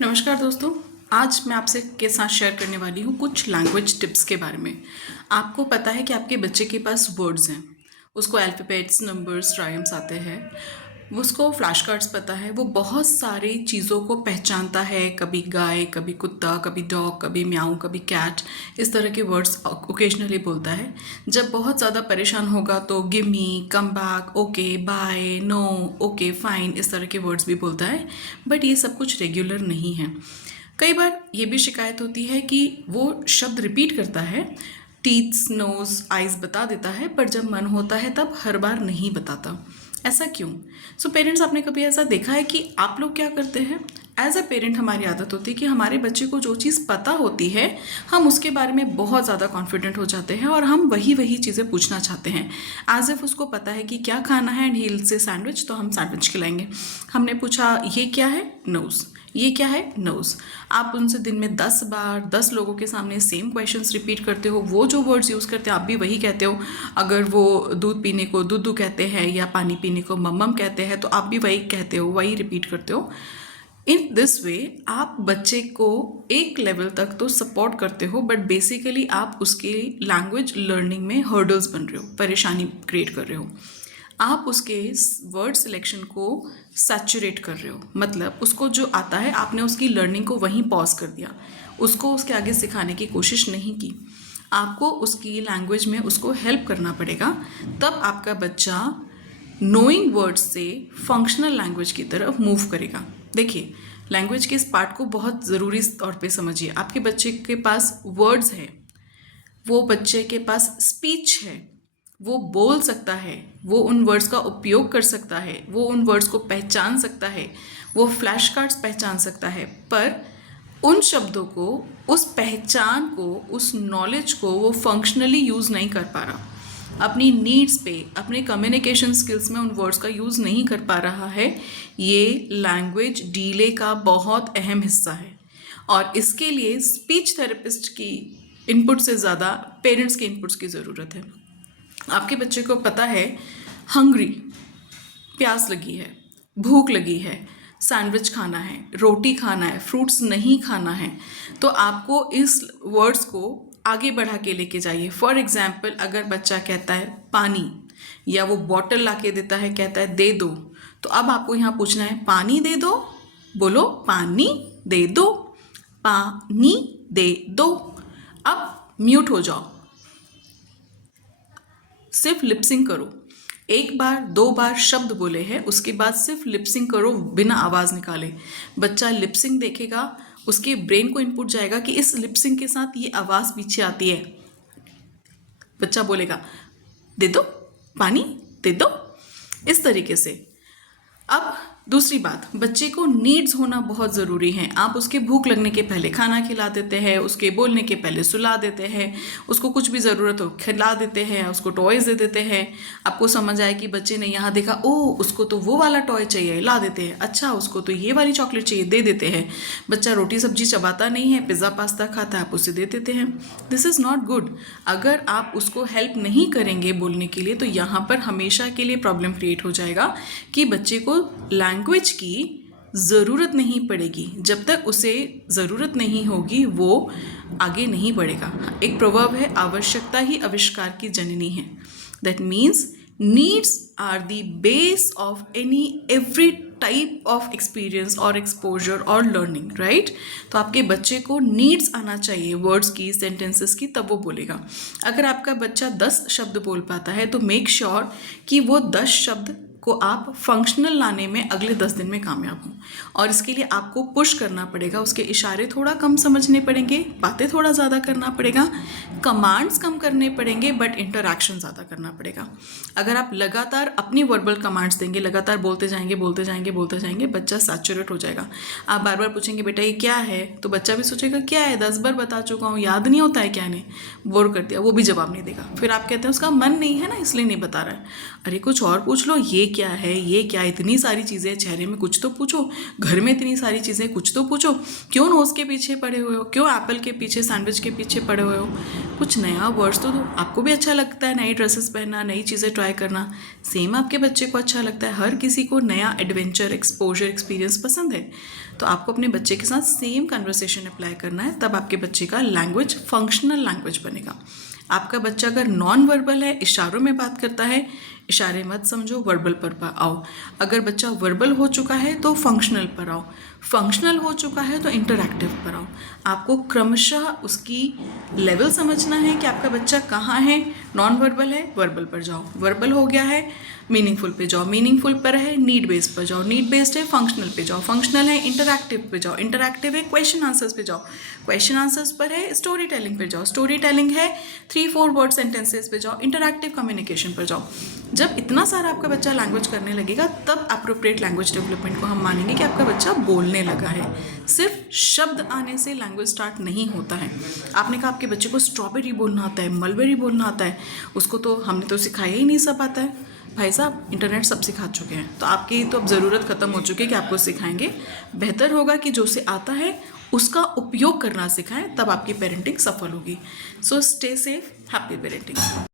नमस्कार दोस्तों। आज मैं आपसे के साथ शेयर करने वाली हूँ कुछ लैंग्वेज टिप्स के बारे में। आपको पता है कि आपके बच्चे के पास वर्ड्स हैं, उसको अल्फ़ाबेट्स, नंबर्स, राइम्स आते हैं, उसको फ्लैश कार्ड्स पता है, वो बहुत सारी चीज़ों को पहचानता है। कभी गाय, कभी कुत्ता, कभी डॉग, कभी म्याऊ, कभी कैट, इस तरह के वर्ड्स ओकेजनली बोलता है। जब बहुत ज़्यादा परेशान होगा तो give me, come back, okay, bye, no, okay, fine, इस तरह के वर्ड्स भी बोलता है। बट ये सब कुछ रेगुलर नहीं है। कई बार ये भी शिकायत होती है कि वो शब्द रिपीट करता है, टीथ्स, नोज, आइज बता देता है, पर जब मन होता है तब हर बार नहीं बताता। ऐसा क्यों? सो पेरेंट्स, आपने कभी ऐसा देखा है कि आप लोग क्या करते हैं? एज अ पेरेंट हमारी आदत होती है कि हमारे बच्चे को जो चीज़ पता होती है हम उसके बारे में बहुत ज़्यादा कॉन्फिडेंट हो जाते हैं और हम वही वही चीज़ें पूछना चाहते हैं। एज इफ उसको पता है कि क्या खाना है एंड ही से सैंडविच, तो हम सैंडविच खिलाएंगे। हमने पूछा ये क्या है? नोज़। ये क्या है? नोज़। आप उनसे दिन में 10 बार 10 लोगों के सामने सेम क्वेश्चंस रिपीट करते हो, वो जो वर्ड्स यूज़ करते हैं आप भी वही कहते हो। अगर वो दूध पीने को दुद्धू कहते हैं या पानी पीने को मम्मम कहते हैं तो आप भी वही कहते हो, वही रिपीट करते हो। इन दिस वे आप बच्चे को एक लेवल तक तो सपोर्ट करते हो, बट बेसिकली आप उसके लैंग्वेज लर्निंग में हर्डल्स बन रहे हो, परेशानी क्रिएट कर रहे हो। आप उसके वर्ड सिलेक्शन को सैचुरेट कर रहे हो, मतलब उसको जो आता है आपने उसकी लर्निंग को वहीं पॉज कर दिया, उसको उसके आगे सिखाने की कोशिश नहीं की। आपको उसकी लैंग्वेज में उसको हेल्प करना पड़ेगा, तब आपका बच्चा नोइंग वर्ड्स से फंक्शनल लैंग्वेज की तरफ मूव करेगा। देखिए, लैंग्वेज के इस पार्ट को बहुत ज़रूरी तौर पे समझिए। आपके बच्चे के पास वर्ड्स है, वो बच्चे के पास स्पीच है, वो बोल सकता है, वो उन वर्ड्स का उपयोग कर सकता है, वो उन वर्ड्स को पहचान सकता है, वो फ्लैश कार्ड्स पहचान सकता है, पर उन शब्दों को, उस पहचान को, उस नॉलेज को वो फंक्शनली यूज़ नहीं कर पा रहा। अपनी नीड्स पे, अपने कम्युनिकेशन स्किल्स में उन वर्ड्स का यूज़ नहीं कर पा रहा है। ये लैंग्वेज डीले का बहुत अहम हिस्सा है और इसके लिए स्पीच थेरेपिस्ट की इनपुट से ज़्यादा पेरेंट्स के इनपुट्स की ज़रूरत है। आपके बच्चे को पता है हंग्री, प्यास लगी है, भूख लगी है, सैंडविच खाना है, रोटी खाना है, फ्रूट्स नहीं खाना है, तो आपको इस वर्ड्स को आगे बढ़ा के लेके जाइए। फॉर एग्जाम्पल, अगर बच्चा कहता है पानी या वो बॉटल ला के देता है, कहता है दे दो, तो अब आपको यहाँ पूछना है पानी दे दो, बोलो पानी दे दो, पानी दे दो। अब म्यूट हो जाओ, सिर्फ लिपसिंग करो। एक बार 2 बार शब्द बोले हैं, उसके बाद सिर्फ लिपसिंग करो, बिना आवाज़ निकाले। बच्चा लिपसिंग देखेगा, उसके ब्रेन को इनपुट जाएगा कि इस लिपसिंग के साथ ये आवाज़ पीछे आती है। बच्चा बोलेगा दे दो, पानी दे दो, इस तरीके से। अब दूसरी बात, बच्चे को नीड्स होना बहुत ज़रूरी है। आप उसके भूख लगने के पहले खाना खिला देते हैं, उसके बोलने के पहले सुला देते हैं, उसको कुछ भी ज़रूरत हो खिला देते हैं, उसको टॉयज़ दे देते हैं। आपको समझ आए कि बच्चे ने यहाँ देखा, ओह उसको तो वो वाला टॉय चाहिए, ला देते हैं। अच्छा उसको तो ये वाली चॉकलेट चाहिए, दे देते हैं। बच्चा रोटी सब्जी चबाता नहीं है, पिज़्ज़ा पास्ता खाता है, आप उसे दे देते हैं। This is not good. अगर आप उसको हेल्प नहीं करेंगे बोलने के लिए, तो यहाँ पर हमेशा के लिए प्रॉब्लम क्रिएट हो जाएगा कि बच्चे को लैंग्वेज की ज़रूरत नहीं पड़ेगी। जब तक उसे ज़रूरत नहीं होगी वो आगे नहीं बढ़ेगा। एक प्रोवर्ब है, आवश्यकता ही आविष्कार की जननी है। That means needs are the base of every type of experience और एक्सपोजर और लर्निंग, राइट? तो आपके बच्चे को नीड्स आना चाहिए वर्ड्स की, सेंटेंसेस की, तब वो बोलेगा। अगर आपका बच्चा 10 शब्द बोल पाता है तो मेक श्योर कि वो 10 शब्द को आप फंक्शनल लाने में अगले 10 दिन में कामयाब हों। और इसके लिए आपको पुश करना पड़ेगा, उसके इशारे थोड़ा कम समझने पड़ेंगे, बातें थोड़ा ज़्यादा करना पड़ेगा, कमांड्स कम करने पड़ेंगे, बट इंटरैक्शन ज़्यादा करना पड़ेगा। अगर आप लगातार अपनी वर्बल कमांड्स देंगे, लगातार बोलते जाएंगे बोलते जाएंगे बोलते जाएंगे, बच्चा सैचुरेट हो जाएगा। आप बार बार पूछेंगे बेटा ये क्या है, तो बच्चा भी सोचेगा क्या है, 10 बार बता चुका हूँ, याद नहीं होता है क्या ने, बोर कर दिया, वो भी जवाब नहीं देगा। फिर आप कहते हैं उसका मन नहीं है ना इसलिए नहीं बता रहा है। अरे कुछ और पूछ लो, ये क्या है, ये क्या, इतनी सारी चीज़ें चेहरे में, कुछ तो पूछो। घर में इतनी सारी चीज़ें, कुछ तो पूछो। क्यों नोज़ के पीछे पड़े हुए हो, क्यों एप्पल के पीछे, सैंडविच के पीछे पड़े हुए हो। कुछ नया वर्ड्स तो दो। आपको भी अच्छा लगता है नई ड्रेसेस पहनना, नई चीज़ें ट्राई करना, सेम आपके बच्चे को अच्छा लगता है। हर किसी को नया एडवेंचर, एक्सपोजर, एक्सपीरियंस पसंद है। तो आपको अपने बच्चे के साथ सेम कन्वर्सेशन अप्लाई करना है, तब आपके बच्चे का लैंग्वेज फंक्शनल लैंग्वेज बनेगा। आपका बच्चा अगर नॉन वर्बल है, इशारों में बात करता है, इशारे मत समझो, वर्बल पर आओ। अगर बच्चा वर्बल हो चुका है तो फंक्शनल पर आओ, फंक्शनल हो चुका है तो इंटरैक्टिव पर आओ। आपको क्रमशः उसकी लेवल समझना है कि आपका बच्चा कहाँ है। नॉन वर्बल है, वर्बल पर जाओ। वर्बल हो गया है, मीनिंगफुल पे जाओ। मीनिंगफुल पर है, नीड बेस्ड पर जाओ। नीड बेस्ड है, फंक्शनल पे जाओ। फंक्शनल है, इंटरैक्टिव पे जाओ। इंटरैक्टिव है, क्वेश्चन आंसर्स पे जाओ। क्वेश्चन आंसर्स पर है, स्टोरी टेलिंग पे जाओ। स्टोरी टेलिंग है, 3-4 वर्ड सेंटेंसेस पे जाओ। इंटरैक्टिव कम्युनिकेशन पर जाओ। जब इतना सारा आपका बच्चा लैंग्वेज करने लगेगा, तब अप्रोप्रिएट लैंग्वेज डेवलपमेंट को हम मानेंगे कि आपका बच्चा बोलने लगा है। सिर्फ शब्द आने से लैंग्वेज स्टार्ट नहीं होता है। आपने कहा आपके बच्चे को स्ट्रॉबेरी बोलना आता है, मलबेरी बोलना आता है, उसको तो हमने तो सिखाया ही नहीं, सब आता है। भाई साहब, इंटरनेट सब सिखा चुके हैं, तो आपकी तो अब ज़रूरत ख़त्म हो चुकी है कि आपको सिखाएंगे। बेहतर होगा कि जो से आता है उसका उपयोग करना सिखाएं, तब आपकी पेरेंटिंग सफल होगी। So stay safe, happy parenting.